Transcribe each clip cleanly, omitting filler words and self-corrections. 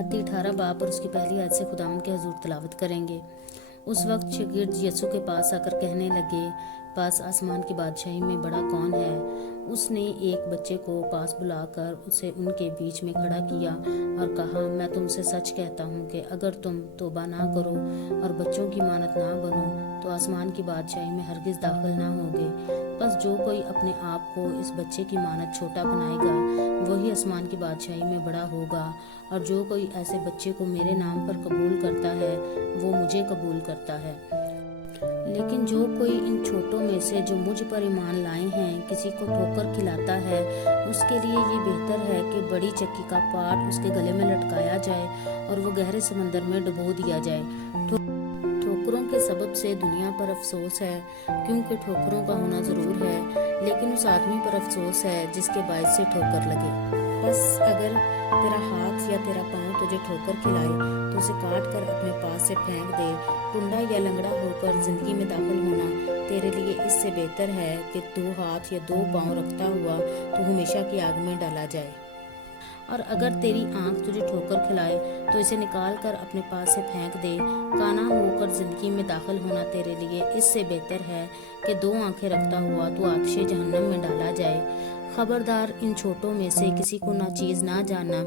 मत्ती 18 बाब और उसकी पहली आयत से खुदावंद के हुजूर तिलावत करेंगे। उस वक्त शागिर्द यीशु के पास आकर कहने लगे, पास आसमान की बादशाही में बड़ा कौन है। उसने एक बच्चे को पास बुलाकर उसे उनके बीच में खड़ा किया और कहा, मैं तुमसे सच कहता हूँ कि अगर तुम तौबा ना करो और बच्चों की मानत ना बनो तो आसमान की बादशाही में हरगिज दाखिल ना होगे। बस जो कोई अपने आप को इस बच्चे की मानत छोटा बनाएगा वही आसमान की बादशाही में बड़ा होगा, और जो कोई ऐसे बच्चे को मेरे नाम पर कबूल करता है वो मुझे कबूल करता है। लेकिन जो कोई इन छोटों में से जो मुझ पर ईमान लाए हैं किसी को ठोकर खिलाता है, उसके लिए ये बेहतर है कि बड़ी चक्की का पाट उसके गले में लटकाया जाए और वो गहरे समंदर में डुबो दिया जाए। ठोकरों के सबब से दुनिया पर अफसोस है, क्योंकि ठोकरों का होना जरूर है, लेकिन उस आदमी पर अफसोस है जिसके बायस से ठोकर लगे। बस अगर तेरा हाथ या तेरा पाँव तुझे ठोकर खिलाए तो उसे काट कर अपने पास से फेंक दे। टुंडा या लंगड़ा होकर जिंदगी में दाखिल होना तेरे लिए इससे बेहतर है कि 2 हाथ या 2 पाँव रखता हुआ तो हमेशा की आग में डाला जाए। और अगर तेरी आंख तुझे ठोकर खिलाए तो इसे निकाल कर अपने पास से फेंक दे। काना होकर जिंदगी में दाखिल होना तेरे लिए इससे बेहतर है कि 2 आंखें रखता हुआ तो आतिशे जहन्नम में डाला जाए। खबरदार, इन छोटों में से किसी को नाचीज ना जानना,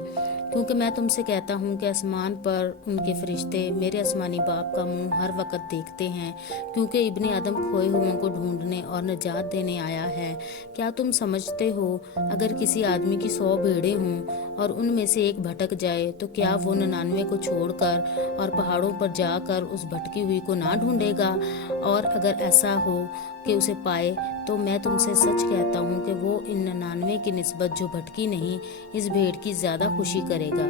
क्योंकि मैं तुमसे कहता हूँ कि आसमान पर उनके फरिश्ते मेरे आसमानी बाप का मुंह हर वक्त देखते हैं, क्योंकि इब्ने आदम खोए हुओं को ढूंढने और निजात देने आया है। क्या तुम समझते हो अगर किसी आदमी की 100 भेड़ें हों और उनमें से एक भटक जाए तो क्या वो 99 को छोड़कर और पहाड़ों पर जाकर उस भटकी हुई को ना ढूंढेगा? और अगर ऐसा हो कि उसे पाए तो मैं तुमसे सच कहता हूँ कि वो इन 99 की निस्बत जो भटकी नहीं इस भेड़ की ज्यादा खुशी करेगा।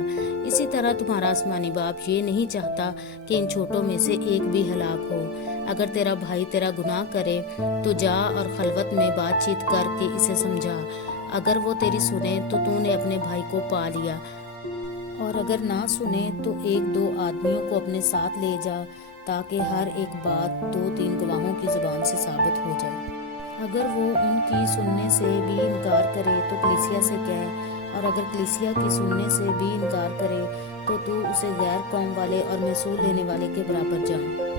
इसी तरह तुम्हारा आसमानी बाप ये नहीं चाहता कि इन छोटों में से एक भी हलाक हो। अगर तेरा भाई तेरा गुनाह करे तो जा और खलवत में बातचीत करके इसे समझा। अगर वो तेरी सुने तो तूने अपने भाई को पा लिया, और अगर ना सुने तो 1-2 आदमियों को अपने साथ ले जा, ताकि हर एक बात 2-3 गवाहों की जुबान से साबित हो जाए। अगर वो उनकी सुनने से भी इनकार करे तो कलीसिया से कह, और अगर कलीसिया की सुनने से भी इनकार करे तो तू उसे गैर कौम वाले और महसूल लेने वाले के बराबर जान।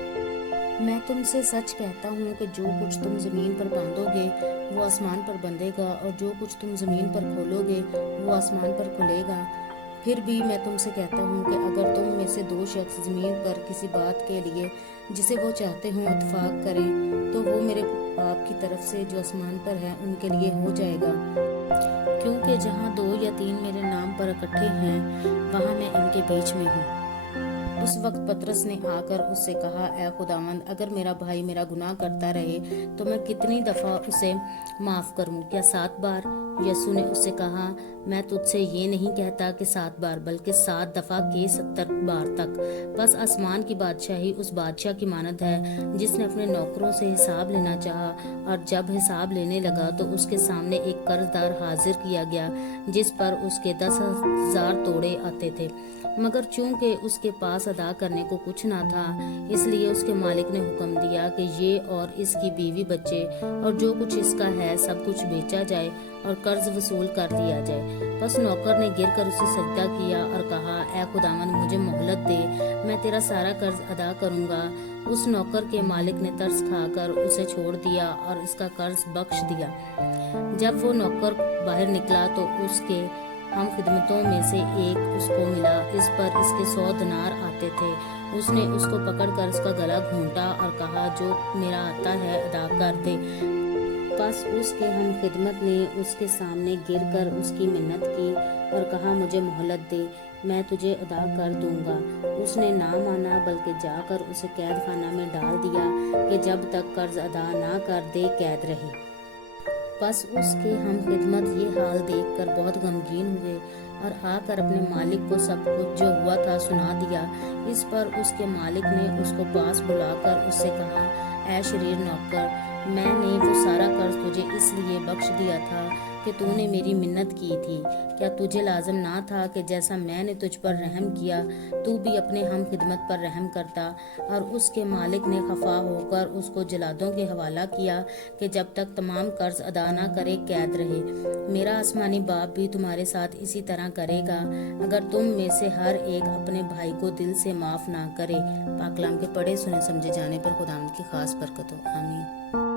मैं तुमसे सच कहता हूँ कि जो कुछ तुम जमीन पर बांधोगे वो आसमान पर बंधेगा, और जो कुछ तुम जमीन पर खोलोगे वो आसमान पर खुलेगा। फिर भी मैं तुमसे कहता हूँ कि अगर तुम में से 2 शख्स जमीन पर किसी बात के लिए जिसे वो चाहते हों इत्तेफाक करें तो वो मेरे बाप की तरफ से जो आसमान पर है उनके लिए हो जाएगा। क्योंकि जहाँ 2 या 3 मेरे नाम पर इकट्ठे हैं वहाँ मैं इनके बीच में हूँ। उस वक्त पतरस ने आकर उससे कहा, ऐ खुदावंद, अगर मेरा भाई मेरा गुनाह करता रहे तो मैं कितनी दफ़ा उसे माफ़ करूं? क्या 7 बार? यीशु ने उससे कहा, मैं तुझसे ये नहीं कहता कि 7 बार, बल्कि 7 दफ़ा के 70 बार तक। बस आसमान की बादशाही उस बादशाह की मानद है जिसने अपने नौकरों से हिसाब लेना चाहा, और जब हिसाब लेने लगा तो उसके सामने एक कर्जदार हाजिर किया गया जिस पर उसके 10,000 तोड़े आते थे। मगर चूंकि उसके पास अदा करने को कुछ ना था, इसलिए उसके मालिक ने हुक्म दिया कि ये और इसकी बीवी बच्चे और जो कुछ इसका है सब कुछ बेचा जाए और कर्ज वसूल कर दिया जाए। बस नौकर ने गिरकर उसे सजदा किया और कहा, ऐ खुदावंद, मुझे मोहलत दे, मैं तेरा सारा कर्ज अदा करूंगा। उस नौकर के मालिक ने तरस खाकर उसे छोड़ दिया और इसका कर्ज बख्श दिया। जब वो नौकर बाहर निकला तो उसके हम खिदमतों में से एक उसको मिला, इस पर इसके 100 दिनार आते थे। उसने उसको पकड़कर उसका गला घूंटा और कहा, जो मेरा आता है अदा कर दे। बस उसके हम खिदमत ने उसके सामने गिरकर उसकी मिन्नत की और कहा, मुझे मोहलत दे, मैं तुझे अदा कर दूंगा। उसने ना माना, बल्कि जाकर उसे कैद खाना में डाल दिया कि जब तक कर्ज अदा ना कर दे कैद रहे। बस उसके हम खिदमत ये हाल देखकर बहुत गमगीन हुए और आकर अपने मालिक को सब कुछ जो हुआ था सुना दिया। इस पर उसके मालिक ने उसको पास बुलाकर उससे कहा, ऐ शरीर नौकर, मैंने वो सारा कर्ज तुझे इसलिए बख्श दिया था کہ تو نے میری منت کی تھی، کیا تجھے لازم نہ تھا کہ جیسا میں نے تجھ پر رحم کیا تو بھی اپنے ہم خدمت پر رحم کرتا؟ اور اس کے مالک نے خفا ہو کر اس کو جلادوں کے حوالہ کیا کہ جب تک تمام قرض ادا نہ کرے قید رہے۔ میرا آسمانی باپ بھی تمہارے ساتھ اسی طرح کرے گا اگر تم میں سے ہر ایک اپنے بھائی کو دل سے معاف نہ کرے۔ پاک کلام کے پڑھے سنے سمجھے جانے پر خداوند کی خاص برکت ہو، آمین۔